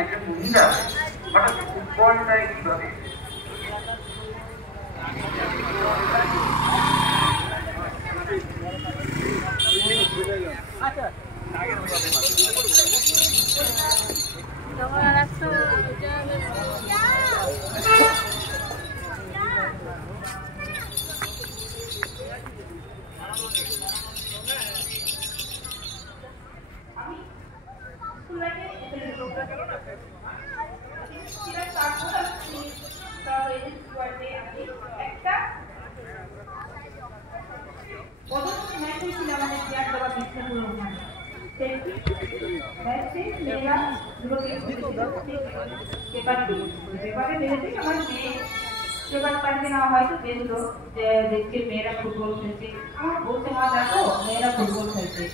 একজন মহিলা হঠাৎ ফুটবলটাই কিভাবে মেয়েরা ফুটবল খেলছে আমার বলছে মা দেখো মেয়েরা ফুটবল খেলছে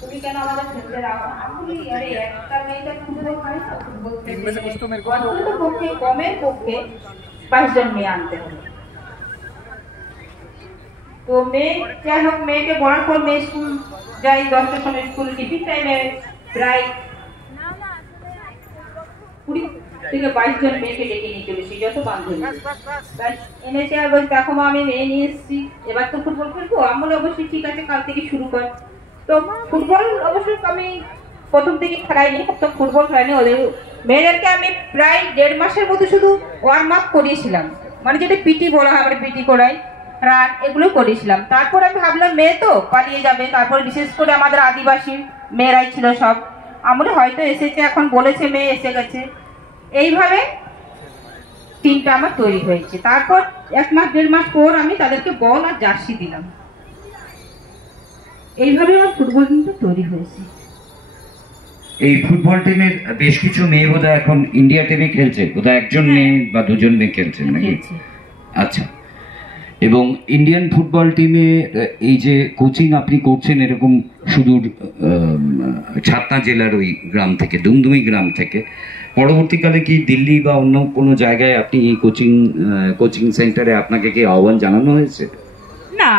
তুমি কেন আমাদের খেলতে রাখো আমি আরে একটা মেয়েটা ফুটবল খেলে না ফুটবল খেলতে পক্ষে কমের পক্ষে 22 জন মেয়ে আনতে হবে তো মেয়ে যাই হোক মেয়েকে বলার পর মেয়ে স্কুল যাই 10টার সময় স্কুল টিফিন টাইমে প্রায় 20 থেকে 22 জন মেয়েকে ডেকে নিয়ে চলেছি যত বান্ধবী এনেছে আর বলছি দেখো মা আমি মেয়ে নিয়ে এসেছি এবার তো ফুটবল খেলবো আমি বলে অবশ্যই ঠিক আছে কাল থেকে শুরু কর তো ফুটবল অবশ্যই আমি প্রথম থেকে খেলাইনি তো ফুটবল খেলাইনি ওদের মেয়েদেরকে আমি প্রায় 1.5 মাসের মতো শুধু ওয়ার্ম আপ করিয়েছিলাম মানে যেটা পিটি বলা হয় আমরা পিটি করাই রান এগুলো করেছিলাম তারপর আমি ভাবলাম মেয়ে তো পালিয়ে যাবে তারপর বিশেষ করে আমাদের আদিবাসী মেয়েরাই ছিল সব আমরা হয়তো এসেছে এখন বলেছে মেয়ে এসে গেছে এইভাবে টিমটা আমার তৈরি হয়েছে তারপর 1 মাস 1.5 মাস পর আমি তাদেরকে বল আর জার্সি দিলাম এইভাবে আমার ফুটবল টিমটা তৈরি হয়েছে এই ফুটবল টিমের বেশ কিছু মেয়ে বোধহয় এখন ইন্ডিয়া টিমে খেলছে বোধহয় একজন মেয়ে বা দুজন মেয়ে খেলছেন নাকি আচ্ছা এবং ইন্ডিয়ান ফুটবল টিমে এই যে কোচিং আপনি করছেন এরকম সুদূর ছাতনা জেলার ওই গ্রাম থেকে দুমদুমি গ্রাম থেকে পরবর্তীকালে কি দিল্লি বা অন্য কোনো জায়গায় আপনি এই কোচিং সেন্টারে আপনাকে কি আহ্বান জানানো হয়েছে না